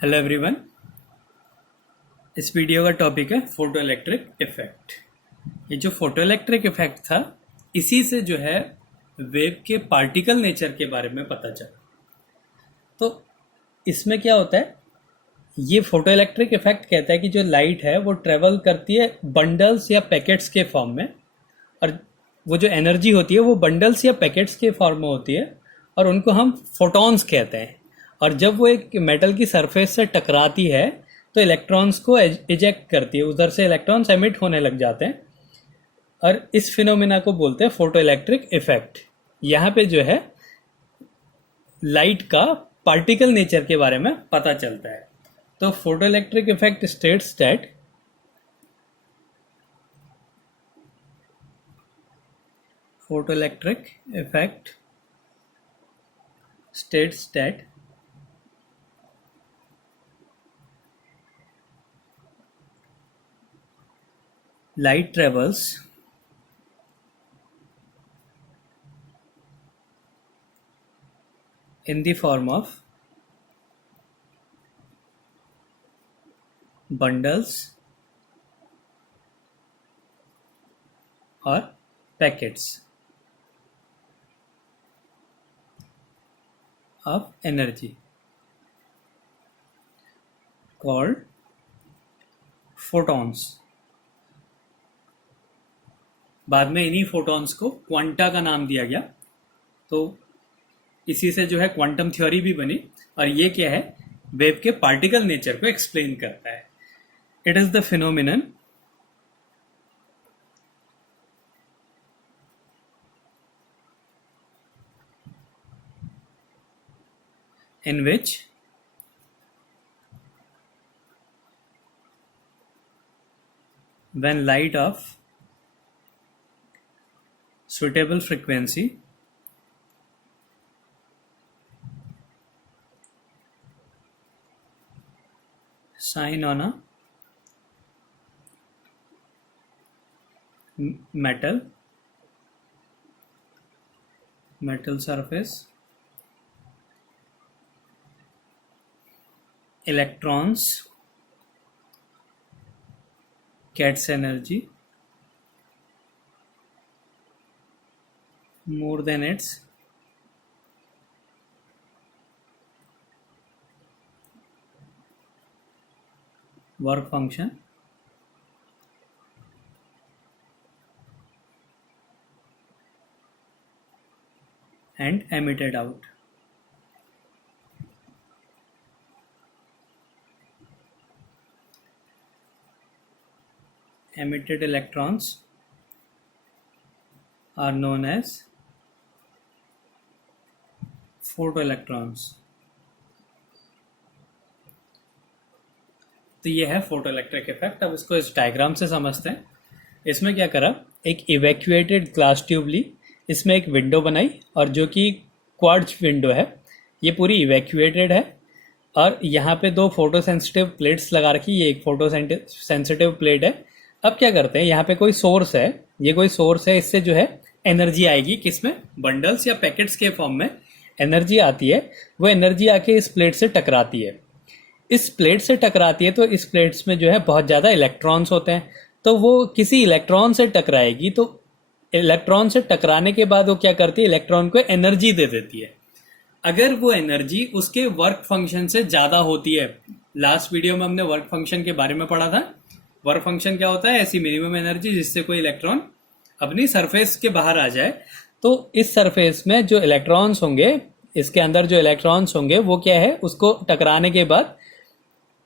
Hello everyone. इस video का topic है फोटो इलेक्ट्रिक इफेक्ट। ये जो फोटो इलेक्ट्रिक इफेक्ट था, इसी से जो है वेव के पार्टिकल नेचर के बारे में पता चला। तो इसमें क्या होता है, ये फोटो इलेक्ट्रिक इफेक्ट कहता है कि जो लाइट है वो ट्रेवल करती है बंडल्स या पैकेट्स के फॉर्म में, और वो जो एनर्जी होती है वो बंडल्स या पैकेट्स के फॉर्म में होती है, और उनको हम फोटॉन्स कहते हैं। और जब वो एक मेटल की सरफेस से टकराती है तो इलेक्ट्रॉन्स को इजेक्ट करती है, उधर से इलेक्ट्रॉन्स एमिट होने लग जाते हैं, और इस फिनोमिना को बोलते हैं फोटो इलेक्ट्रिक इफेक्ट। यहाँ पे जो है लाइट का पार्टिकल नेचर के बारे में पता चलता है। तो photo electric effect states that photoelectric effect states that light travels in the form of bundles or packets of energy called photons। बाद में इन्हीं फोटॉन्स को क्वांटा का नाम दिया गया, तो इसी से जो है क्वांटम थ्योरी भी बनी। और ये क्या है, वेव के पार्टिकल नेचर को एक्सप्लेन करता है। It is the phenomenon in which when light of suitable frequency shine on a metal surface, electrons gets energy more than its work function and emitted out। Emitted electrons are known as photoelectrons। तो ये है photo electric effect. अब इसको इस diagram से समझते हैं। इसमें क्या करा, एक इवैक्यूएटेड ग्लास ट्यूब ली, इसमें एक विंडो बनाई, और जो कि क्वार्ट्ज विंडो है, ये पूरी इवैक्यूएटेड है, और यहाँ पे दो फोटो सेंसिटिव प्लेट्स लगा रखी। ये एक फोटो सेंसिटिव प्लेट है। अब क्या करते हैं, यहाँ पे कोई सोर्स है, ये कोई सोर्स है, इससे जो है एनर्जी आएगी, किसमें, बंडल्स या पैकेट्स के फॉर्म में एनर्जी आती है। वो एनर्जी आके इस प्लेट से टकराती है। इस प्लेट से टकराती है तो इस प्लेट्स में जो है बहुत ज़्यादा इलेक्ट्रॉन्स होते हैं, तो वो किसी इलेक्ट्रॉन से टकराएगी। तो इलेक्ट्रॉन से टकराने के बाद वो क्या करती है, इलेक्ट्रॉन को एनर्जी दे देती है। अगर वो एनर्जी उसके वर्क फंक्शन से ज़्यादा होती है, लास्ट वीडियो में हमने वर्क फंक्शन के बारे में पढ़ा था। वर्क फंक्शन क्या होता है, ऐसी मिनिमम एनर्जी जिससे कोई इलेक्ट्रॉन अपनी सरफेस के बाहर आ जाए। तो इस सरफेस में जो इलेक्ट्रॉन्स होंगे, इसके अंदर जो इलेक्ट्रॉन्स होंगे, वो क्या है, उसको टकराने के बाद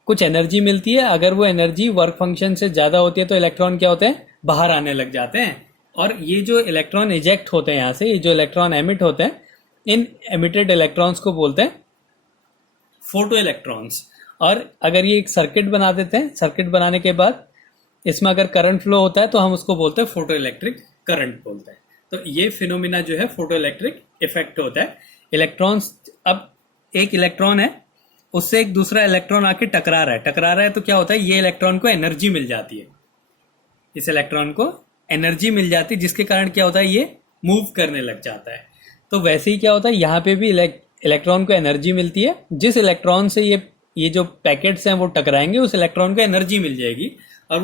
कुछ एनर्जी मिलती है। अगर वो एनर्जी वर्क फंक्शन से ज़्यादा होती है तो इलेक्ट्रॉन क्या होते हैं, बाहर आने लग जाते हैं। और ये जो इलेक्ट्रॉन इजेक्ट होते हैं यहाँ से, ये जो इलेक्ट्रॉन एमिट होते हैं, इन एमिटेड इलेक्ट्रॉन्स को बोलते हैं फोटो इलेक्ट्रॉन्स। और अगर ये एक सर्किट बना देते हैं, सर्किट बनाने के बाद इसमें अगर करंट फ्लो होता है तो हम उसको बोलते हैं फोटो इलेक्ट्रिक करंट बोलते हैं। तो ये फिनोमिना जो है फोटो इलेक्ट्रिक इफेक्ट होता है। इलेक्ट्रॉन्स, अब एक इलेक्ट्रॉन है, उससे एक दूसरा इलेक्ट्रॉन आके टकरा रहा है तो क्या होता है, ये इलेक्ट्रॉन को एनर्जी मिल जाती है, इस इलेक्ट्रॉन को एनर्जी मिल जाती है, जिसके कारण क्या होता है, ये मूव करने लग जाता है। तो वैसे ही क्या होता है, यहाँ पे भी इलेक्ट्रॉन को एनर्जी मिलती है। जिस इलेक्ट्रॉन से ये ये जो पैकेट्स हैं वो टकराएंगे, उस इलेक्ट्रॉन को एनर्जी मिल जाएगी और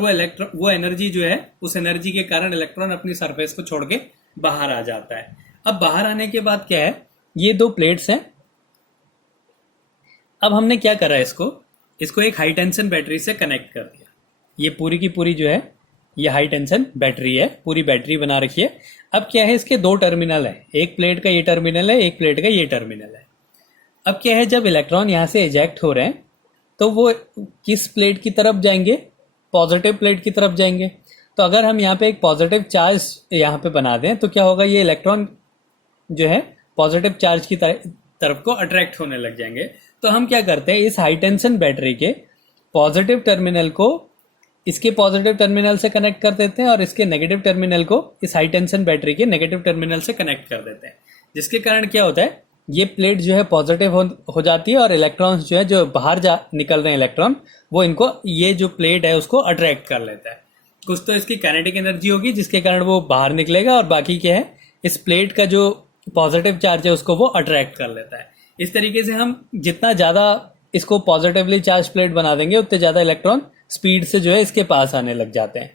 वो एनर्जी जो है, उस एनर्जी के कारण इलेक्ट्रॉन अपनी सरफेस को छोड़ के बाहर आ जाता है। अब बाहर आने के बाद क्या है, ये दो प्लेट्स हैं। अब हमने क्या करा, इसको इसको एक हाई टेंशन बैटरी से कनेक्ट कर दिया। ये पूरी की पूरी जो है ये हाई टेंशन बैटरी है, पूरी बैटरी बना रखी है। अब क्या है, इसके दो टर्मिनल है, एक प्लेट का ये टर्मिनल है, एक प्लेट का ये टर्मिनल है। अब क्या है, जब इलेक्ट्रॉन यहाँ से इजेक्ट हो रहे हैं तो वो किस प्लेट की तरफ जाएंगे, पॉजिटिव प्लेट की तरफ जाएंगे। तो अगर हम यहाँ पे एक पॉजिटिव चार्ज यहाँ पे बना दें तो क्या होगा, ये इलेक्ट्रॉन जो है पॉजिटिव चार्ज की तरफ को अट्रैक्ट होने लग जाएंगे। तो हम क्या करते हैं, इस हाई टेंशन बैटरी के पॉजिटिव टर्मिनल को इसके पॉजिटिव टर्मिनल से कनेक्ट कर देते हैं और इसके नेगेटिव टर्मिनल को इस हाई टेंशन बैटरी के नेगेटिव टर्मिनल से कनेक्ट कर देते हैं। जिसके कारण क्या होता है, ये प्लेट जो है पॉजिटिव हो जाती है और इलेक्ट्रॉन्स जो है, जो बाहर निकल रहे हैं इलेक्ट्रॉन, वो इनको, ये जो प्लेट है उसको अट्रैक्ट कर लेता है। कुछ तो इसकी काइनेटिक एनर्जी होगी जिसके कारण वो बाहर निकलेगा, और बाकी क्या है, इस प्लेट का जो पॉजिटिव चार्ज है उसको वो अट्रैक्ट कर लेता है। इस तरीके से हम जितना ज्यादा इसको पॉजिटिवली चार्ज प्लेट बना देंगे उतने ज्यादा इलेक्ट्रॉन स्पीड से जो है इसके पास आने लग जाते हैं।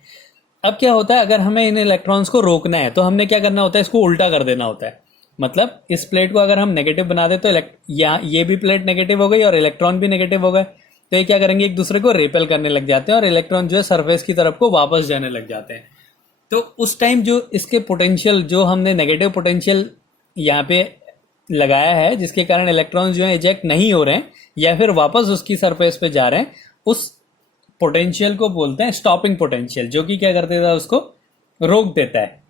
अब क्या होता है, अगर हमें इन इलेक्ट्रॉन्स को रोकना है तो हमने क्या करना होता है, इसको उल्टा कर देना होता है। मतलब इस प्लेट को अगर हम नेगेटिव बना दे तो ये भी प्लेट नेगेटिव हो गई और इलेक्ट्रॉन भी नेगेटिव हो गए, तो ये क्या करेंगे, एक दूसरे को रेपेल करने लग जाते हैं और इलेक्ट्रॉन जो है सरफेस की तरफ को वापस जाने लग जाते हैं। तो उस टाइम जो इसके पोटेंशियल, जो हमने नेगेटिव पोटेंशियल यहाँ पे लगाया है, जिसके कारण इलेक्ट्रॉन जो है इजेक्ट नहीं हो रहे हैं या फिर वापस उसकी सरफेस पे जा रहे हैं, उस पोटेंशियल को बोलते हैं स्टॉपिंग पोटेंशियल, जो कि क्या कर देता है, उसको रोक देता है।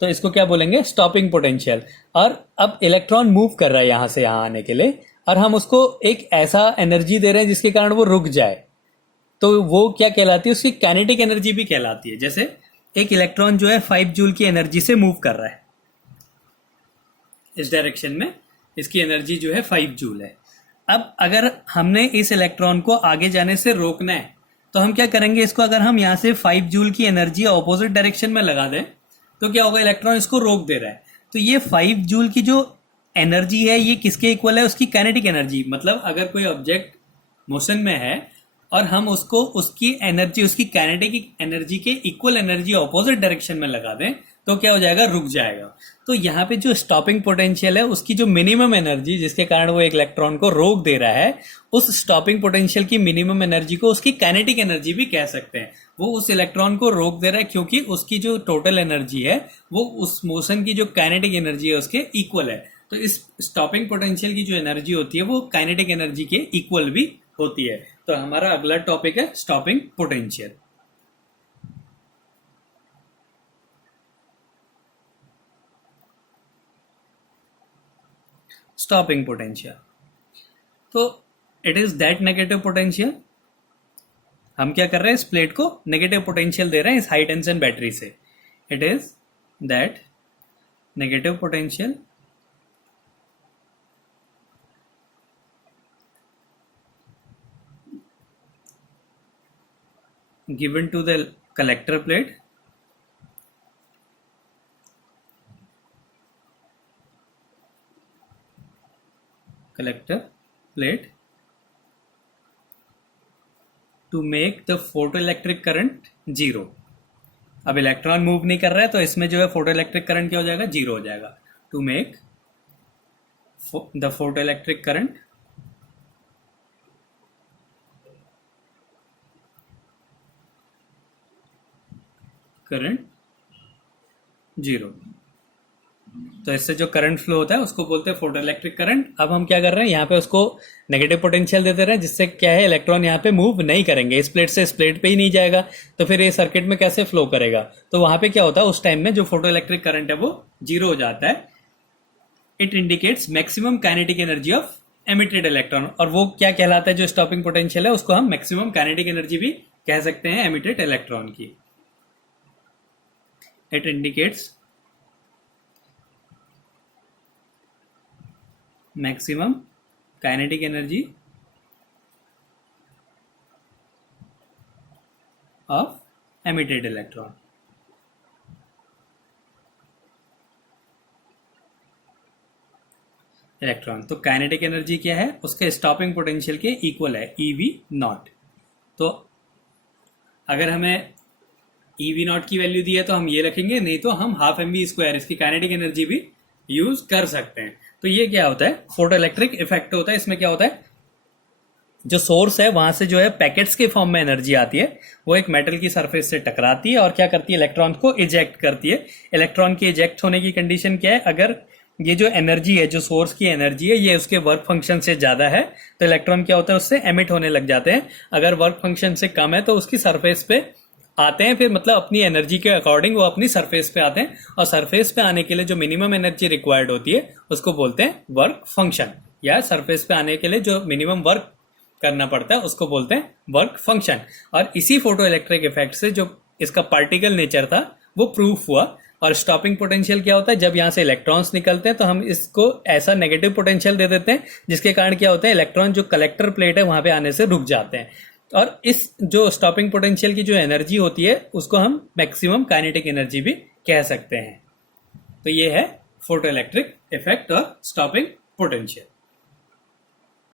तो इसको क्या बोलेंगे, स्टॉपिंग पोटेंशियल। और अब इलेक्ट्रॉन मूव कर रहा है यहां से यहां आने के लिए, और हम उसको एक ऐसा एनर्जी दे रहे हैं जिसके कारण वो रुक जाए, तो वो क्या कहलाती है, उसकी काइनेटिक एनर्जी भी कहलाती है। जैसे एक इलेक्ट्रॉन जो है 5 जूल की एनर्जी से मूव कर रहा है इस डायरेक्शन में, इसकी एनर्जी जो है 5 जूल है। अब अगर हमने इस इलेक्ट्रॉन को आगे जाने से रोकना है तो हम क्या करेंगे, इसको अगर हम यहां से 5 जूल की एनर्जी ऑपोजिट डायरेक्शन में लगा दें तो क्या होगा, इलेक्ट्रॉन इसको रोक दे रहा है। तो ये 5 जूल की जो एनर्जी है ये किसके इक्वल है, उसकी काइनेटिक एनर्जी। मतलब अगर कोई ऑब्जेक्ट मोशन में है और हम उसको उसकी एनर्जी, उसकी काइनेटिक एनर्जी के इक्वल एनर्जी ऑपोजिट डायरेक्शन में लगा दें तो क्या हो जाएगा, रुक जाएगा। तो यहाँ पे जो स्टॉपिंग पोटेंशियल है उसकी जो मिनिमम एनर्जी, जिसके कारण वो एक इलेक्ट्रॉन को रोक दे रहा है, उस स्टॉपिंग पोटेंशियल की मिनिमम एनर्जी को उसकी काइनेटिक एनर्जी भी कह सकते हैं। वो उस इलेक्ट्रॉन को रोक दे रहा है क्योंकि उसकी जो टोटल एनर्जी है वो उस मोशन की जो काइनेटिक एनर्जी है उसके इक्वल है। तो इस स्टॉपिंग पोटेंशियल की जो एनर्जी होती है वो काइनेटिक एनर्जी के इक्वल भी होती है। तो हमारा अगला टॉपिक है स्टॉपिंग पोटेंशियल। स्टॉपिंग पोटेंशियल, तो it is that negative potential. हम क्या कर रहे हैं, इस प्लेट को नेगेटिव पोटेंशियल दे रहे हैं इस हाई टेंशन बैटरी से। It is that negative potential given to the collector plate to make the photoelectric current zero. अब इलेक्ट्रॉन मूव नहीं कर रहा है तो इसमें जो है फोटोइलेक्ट्रिक करंट क्या हो जाएगा, जीरो हो जाएगा। To make the photoelectric current zero. तो इससे जो करंट फ्लो होता है उसको बोलते हैं फोटोइलेक्ट्रिक करंट। अब हम क्या कर रहे हैं, यहाँ पे उसको नेगेटिव पोटेंशियल देते रहे हैं, जिससे क्या है, इलेक्ट्रॉन यहाँ पे मूव नहीं करेंगे, इस प्लेट से इस प्लेट पे ही नहीं जाएगा, तो फिर ये सर्किट में कैसे फ्लो करेगा। तो वहां पे क्या होता है, उस टाइम में जो फोटोइलेक्ट्रिक करंट है वो जीरो हो जाता है। It indicates maximum kinetic energy of emitted electron. और वो क्या कहलाता है, जो स्टॉपिंग पोटेंशियल है उसको हम मैक्सिमम काइनेटिक एनर्जी भी कह सकते हैं एमिटेड इलेक्ट्रॉन की। It indicates maximum kinetic energy of emitted electron। Electron. तो काइनेटिक एनर्जी क्या है, उसके स्टॉपिंग पोटेंशियल के इक्वल है, ईवी नॉट। तो अगर हमें ईवी नॉट की वैल्यू दी है तो हम ये रखेंगे, नहीं तो हम हाफ एम वी स्क्वायर इसकी काइनेटिक एनर्जी भी यूज कर सकते हैं। तो ये क्या होता है, फोटो इलेक्ट्रिक इफेक्ट होता है। इसमें क्या होता है, जो सोर्स है वहां से जो है पैकेट्स के फॉर्म में एनर्जी आती है, वो एक मेटल की सरफेस से टकराती है और क्या करती है, इलेक्ट्रॉन को इजेक्ट करती है। इलेक्ट्रॉन के इजेक्ट होने की कंडीशन क्या है, अगर ये जो एनर्जी है, जो सोर्स की एनर्जी है, ये उसके वर्क फंक्शन से ज्यादा है तो इलेक्ट्रॉन क्या होता है, उससे एमिट होने लग जाते हैं। अगर वर्क फंक्शन से कम है तो उसकी सरफेस पे आते हैं, फिर मतलब अपनी एनर्जी के अकॉर्डिंग वो अपनी सरफेस पे आते हैं। और सरफेस पे आने के लिए जो मिनिमम एनर्जी रिक्वायर्ड होती है उसको बोलते हैं वर्क फंक्शन, या सरफेस पे आने के लिए जो मिनिमम वर्क करना पड़ता है उसको बोलते हैं वर्क फंक्शन। और इसी फोटो इलेक्ट्रिक इफेक्ट से जो इसका पार्टिकल नेचर था वो प्रूफ हुआ। और स्टॉपिंग पोटेंशियल क्या होता है, जब यहाँ से इलेक्ट्रॉन्स निकलते हैं तो हम इसको ऐसा नेगेटिव पोटेंशियल दे देते हैं जिसके कारण क्या होता है, इलेक्ट्रॉन जो कलेक्टर प्लेट है वहां पे आने से रुक जाते हैं। और इस जो स्टॉपिंग पोटेंशियल की जो एनर्जी होती है उसको हम मैक्सिमम काइनेटिक एनर्जी भी कह सकते हैं। तो ये है फोटो इलेक्ट्रिक इफेक्ट और स्टॉपिंग पोटेंशियल।